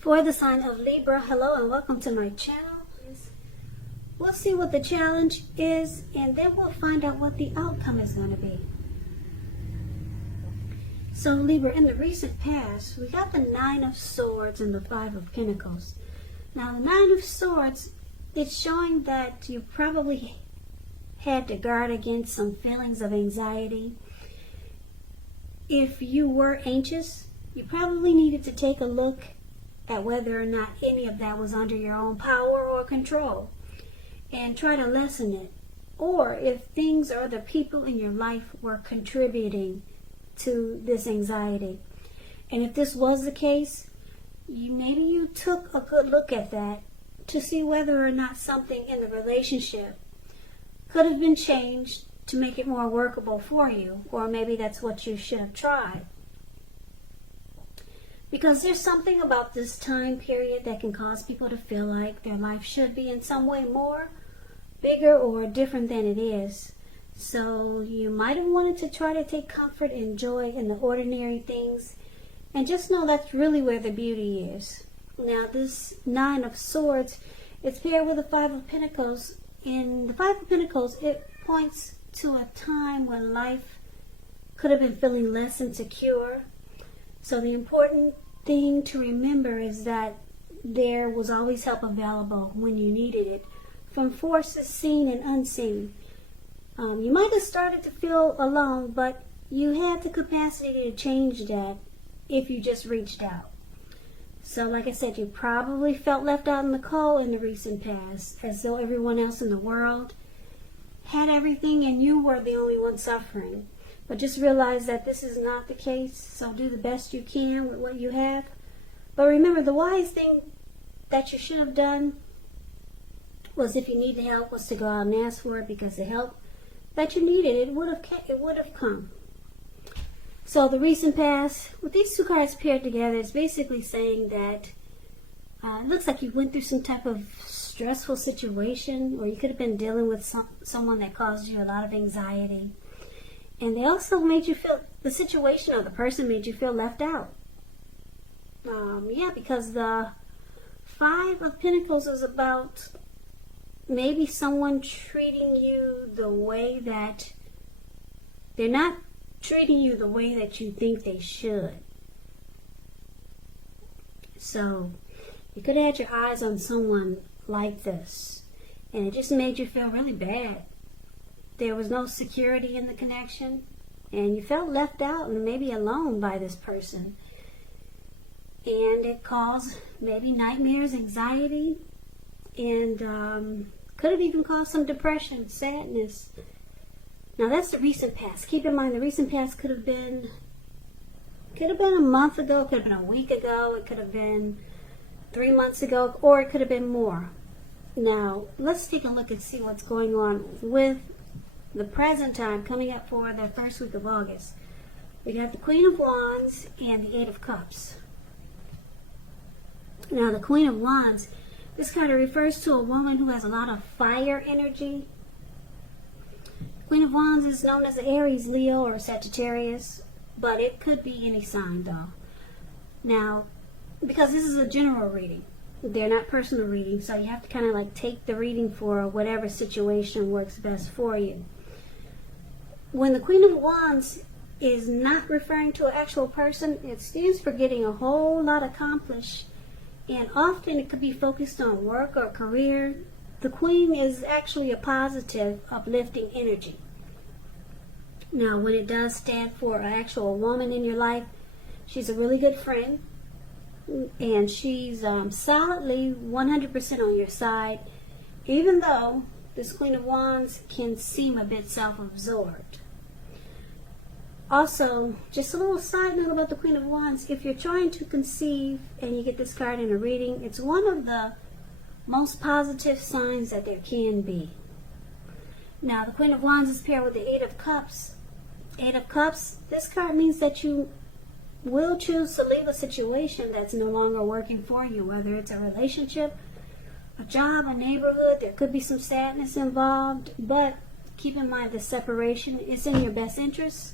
For the sign of Libra, hello and welcome to my channel. We'll see what the challenge is and then we'll find out what the outcome is going to be. So Libra, in the recent past, we got the Nine of Swords and the Five of Pentacles. Now the Nine of Swords, it's showing that you probably had to guard against some feelings of anxiety. If you were anxious, you probably needed to take a look at whether or not any of that was under your own power or control and try to lessen it. Or if things or the people in your life were contributing to this anxiety. And if this was the case, maybe you took a good look at that to see whether or not something in the relationship could have been changed to make it more workable for you, or maybe that's what you should have tried. Because there's something about this time period that can cause people to feel like their life should be in some way more bigger or different than it is. So you might have wanted to try to take comfort and joy in the ordinary things, and just know that's really where the beauty is. Now this Nine of Swords, it's paired with the Five of Pentacles. In the Five of Pentacles, it points to a time when life could have been feeling less insecure. So the important thing to remember is that there was always help available when you needed it, from forces seen and unseen. You might have started to feel alone, but you had the capacity to change that if you just reached out. So like I said, you probably felt left out in the cold in the recent past, as though everyone else in the world had everything and you were the only one suffering. But just realize that this is not the case, so do the best you can with what you have. But remember, the wise thing that you should have done was, if you needed help, was to go out and ask for it, because the help that you needed, it would have come. So the recent past, with these two cards paired together, it's basically saying that it looks like you went through some type of stressful situation, or you could have been dealing with someone that caused you a lot of anxiety. And they also made you feel, the situation or the person made you feel left out. Because the Five of Pentacles is about maybe someone treating you the way that they're not treating you the way that you think they should. So you could have had your eyes on someone like this, and it just made you feel really bad. There was no security in the connection, and you felt left out and maybe alone by this person. And it caused maybe nightmares, anxiety, and could have even caused some depression, sadness. Now that's the recent past. Keep in mind, the recent past could have been a month ago, could have been a week ago, it could have been 3 months ago, or it could have been more. Now let's take a look and see what's going on with the present time coming up for the first week of August. We got the Queen of Wands and the Eight of Cups. Now the Queen of Wands, this card refers to a woman who has a lot of fire energy. Queen of Wands is known as Aries, Leo, or Sagittarius, but it could be any sign though. Now, because this is a general reading, they're not personal readings, so you have to kind of like take the reading for whatever situation works best for you. When the Queen of Wands is not referring to an actual person, it stands for getting a whole lot accomplished, and often it could be focused on work or career. The Queen is actually a positive, uplifting energy. Now, when it does stand for an actual woman in your life, she's a really good friend, and she's solidly 100% on your side, even though this Queen of Wands can seem a bit self-absorbed. Also, just a little side note about the Queen of Wands, if you're trying to conceive and you get this card in a reading, it's one of the most positive signs that there can be. Now, the Queen of Wands is paired with the Eight of Cups. Eight of Cups, this card means that you will choose to leave a situation that's no longer working for you, whether it's a relationship, a job, a neighborhood. There could be some sadness involved, but keep in mind the separation is in your best interest.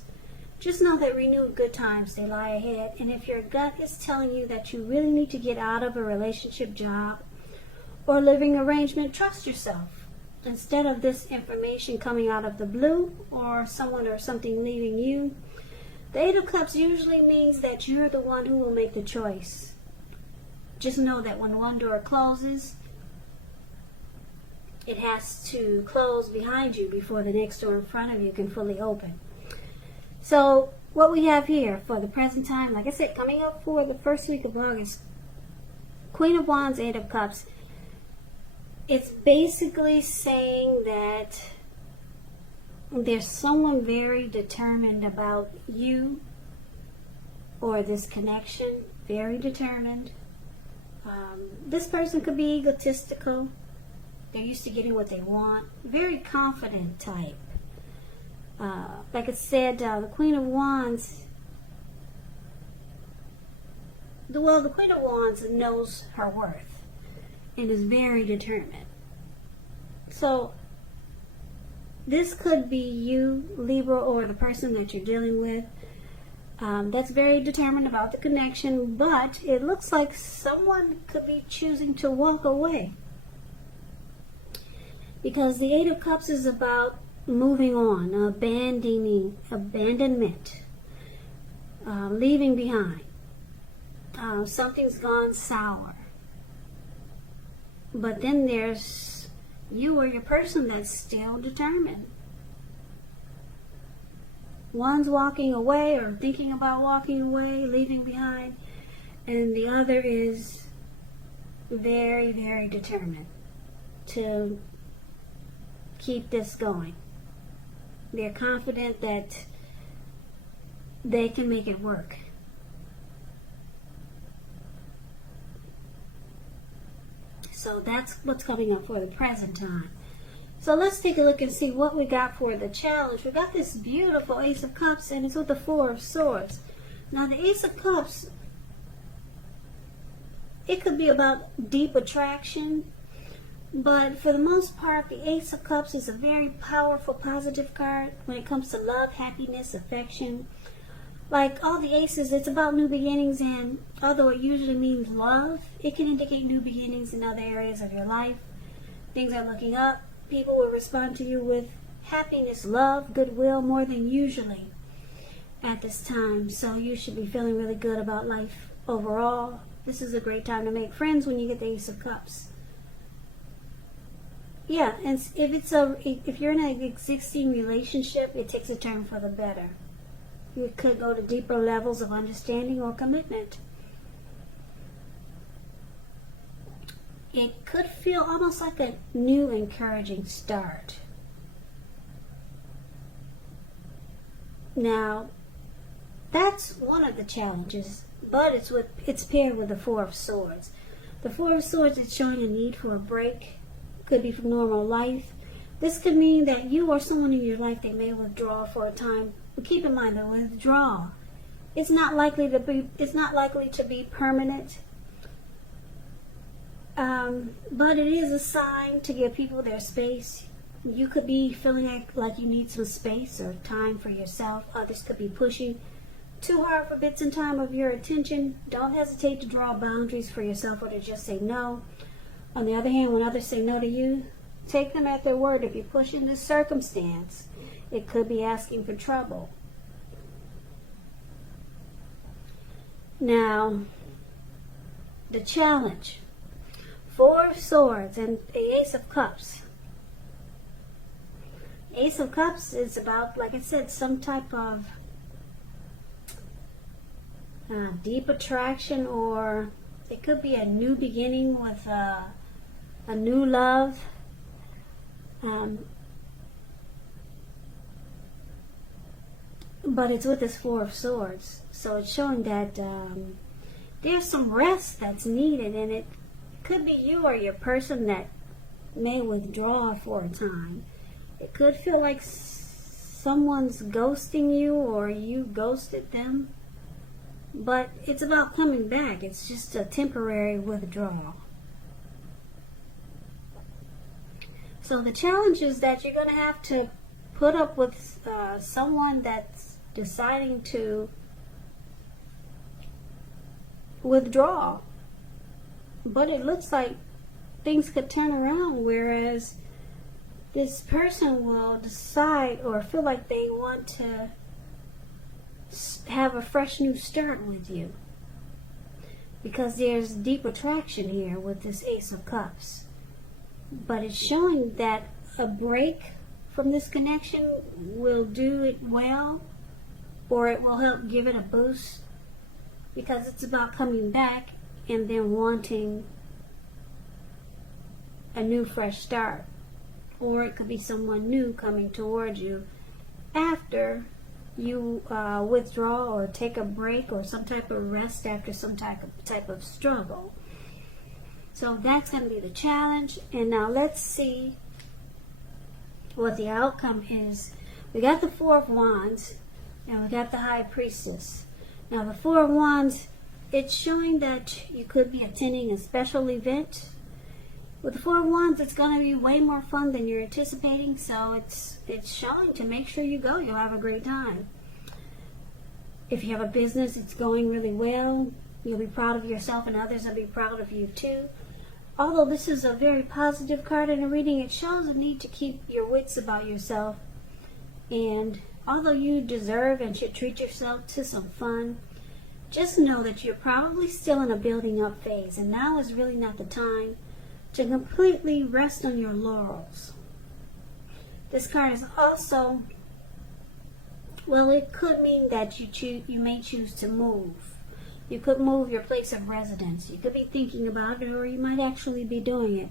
just know that renewed good times, they lie ahead. And if your gut is telling you that you really need to get out of a relationship, job, or living arrangement, trust yourself. Instead of this information coming out of the blue, or someone or something leaving you, the Eight of Cups usually means that you're the one who will make the choice. Just know that when one door closes, it has to close behind you before the next door in front of you can fully open. So what we have here for the present time, like I said, coming up for the first week of August, Queen of Wands, Eight of Cups, it's basically saying that there's someone very determined about you or this connection, very determined. This person could be egotistical. They're used to getting what they want. Very confident type. Like I said, the Queen of Wands, the Queen of Wands knows her worth and is very determined. So this could be you, Libra, or the person that you're dealing with. That's very determined about the connection, but it looks like someone could be choosing to walk away. Because the Eight of Cups is about moving on, abandonment, leaving behind. Something's gone sour. But then there's you or your person that's still determined. One's walking away or thinking about walking away, leaving behind, and the other is very, very determined to keep this going. They're confident that they can make it work. So that's what's coming up for the present time. So let's take a look and see what we got for the challenge. We got this beautiful Ace of Cups, and it's with the Four of Swords. Now the Ace of Cups, it could be about deep attraction, but for the most part, the Ace of Cups is a very powerful, positive card when it comes to love, happiness, affection. Like all the aces, it's about new beginnings, and although it usually means love, it can indicate new beginnings in other areas of your life. Things are looking up. People will respond to you with happiness, love, goodwill, more than usually at this time. So you should be feeling really good about life overall. This is a great time to make friends when you get the Ace of Cups. Yeah, and if you're in an existing relationship, it takes a turn for the better. You could go to deeper levels of understanding or commitment. It could feel almost like a new, encouraging start. Now, that's one of the challenges, but it's paired with the Four of Swords. The Four of Swords is showing a need for a break. Could be from normal life. This could mean that you or someone in your life, they may withdraw for a time. But keep in mind, the withdrawal, it's not likely to be permanent. But it is a sign to give people their space. You could be feeling like you need some space or time for yourself. Others could be pushing too hard for bits and time of your attention. Don't hesitate to draw boundaries for yourself or to just say no. On the other hand, when others say no to you, take them at their word. If you're pushing this circumstance, it could be asking for trouble. Now, the challenge. Four of Swords and the Ace of Cups. Ace of Cups is about, like I said, some type of deep attraction, or it could be a new beginning with a new love. But it's with this Four of Swords. So it's showing that there's some rest that's needed, and it could be you or your person that may withdraw for a time. It could feel like someone's ghosting you or you ghosted them. But it's about coming back. It's just a temporary withdrawal. So the challenge is that you're going to have to put up with someone that's deciding to withdraw. But it looks like things could turn around, whereas this person will decide or feel like they want to have a fresh new start with you, because there's deep attraction here with this Ace of Cups. But it's showing that a break from this connection will do it well, or it will help give it a boost, because it's about coming back and then wanting a new fresh start. Or it could be someone new coming towards you after you withdraw or take a break or some type of rest after some type of struggle. So that's going to be the challenge. And now let's see what the outcome is. We got the Four of Wands and we got the High Priestess. Now the Four of Wands, it's showing that you could be attending a special event. With the Four of Wands, it's going to be way more fun than you're anticipating, so it's showing to make sure you go. You'll have a great time. If you have a business, it's going really well. You'll be proud of yourself and others will be proud of you too. Although this is a very positive card in a reading, it shows a need to keep your wits about yourself. And although you deserve and should treat yourself to some fun, just know that you're probably still in a building up phase, and now is really not the time to completely rest on your laurels. This card is also, well, it could mean that you may choose to move. You could move your place of residence. You could be thinking about it, or you might actually be doing it.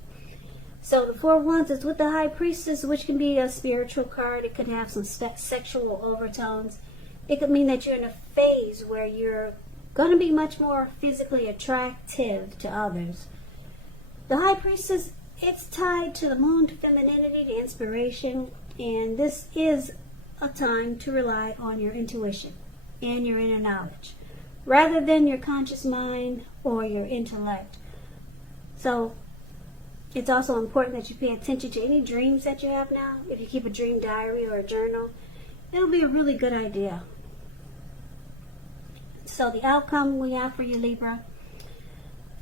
So the Four of Wands is with the High Priestess, which can be a spiritual card. It could have some sexual overtones. It could mean that you're in a phase where you're going to be much more physically attractive to others. The High Priestess, it's tied to the moon, to femininity, to inspiration, and this is a time to rely on your intuition and your inner knowledge, rather than your conscious mind or your intellect. So it's also important that you pay attention to any dreams that you have now. If you keep a dream diary or a journal, it'll be a really good idea. So the outcome we have for you, Libra,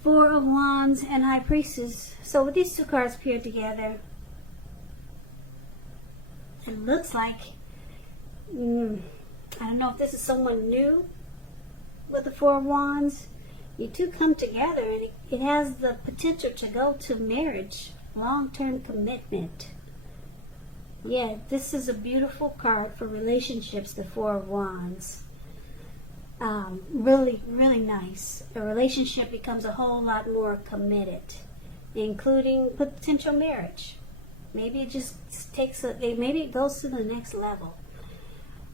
Four of Wands and High Priestess. So with these two cards paired together, it looks like, I don't know if this is someone new with the Four of Wands. You two come together and it has the potential to go to marriage, long-term commitment. Yeah, this is a beautiful card for relationships, the Four of Wands. Really, really nice. A relationship becomes a whole lot more committed, including potential marriage. Maybe it just maybe it goes to the next level.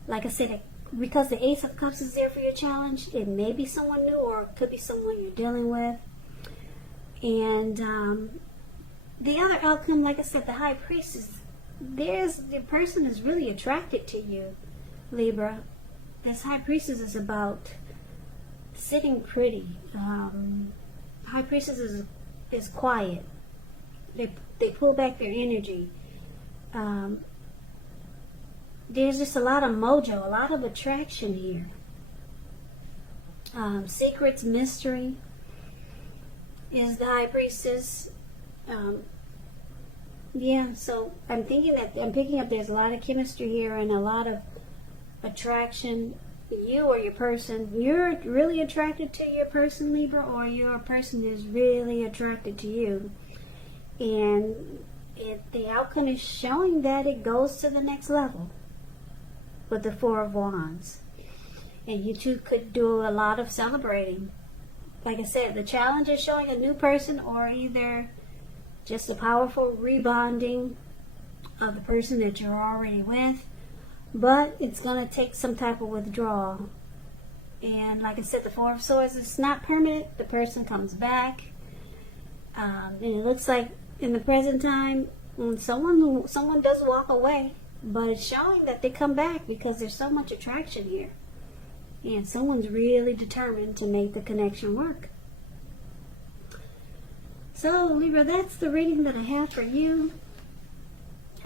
Like I said, because the Ace of Cups is there for your challenge, it may be someone new, or it could be someone you're dealing with. And the other outcome, like I said, the High Priestess, the person is really attracted to you, Libra. This High Priestess is about sitting pretty. High Priestess is quiet. They pull back their energy. There's just a lot of mojo, a lot of attraction here. Secrets, mystery is the High Priestess. Yeah, so I'm picking up there's a lot of chemistry here and a lot of attraction. You or your person, you're really attracted to your person, Libra, or your person is really attracted to you. And the outcome is showing that it goes to the next level with the Four of Wands. And you two could do a lot of celebrating. Like I said, the challenge is showing a new person, or either just a powerful rebonding of the person that you're already with. But it's going to take some type of withdrawal. And like I said, the Four of Swords, it's not permanent. The person comes back. And it looks like in the present time, someone does walk away. But it's showing that they come back because there's so much attraction here. And someone's really determined to make the connection work. So, Libra, that's the reading that I have for you.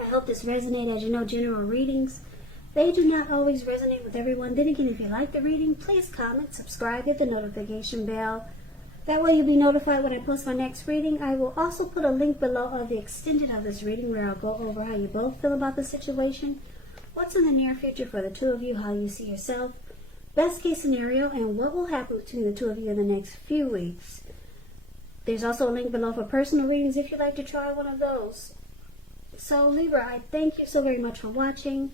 I hope this resonated. As you know, general readings They do not always resonate with everyone. Then again, if you like the reading, please comment, subscribe, hit the notification bell. That way you'll be notified when I post my next reading. I will also put a link below of the extended of this reading where I'll go over how you both feel about the situation, what's in the near future for the two of you, how you see yourself, best case scenario, and what will happen between the two of you in the next few weeks. There's also a link below for personal readings if you'd like to try one of those. So Libra, I thank you so very much for watching.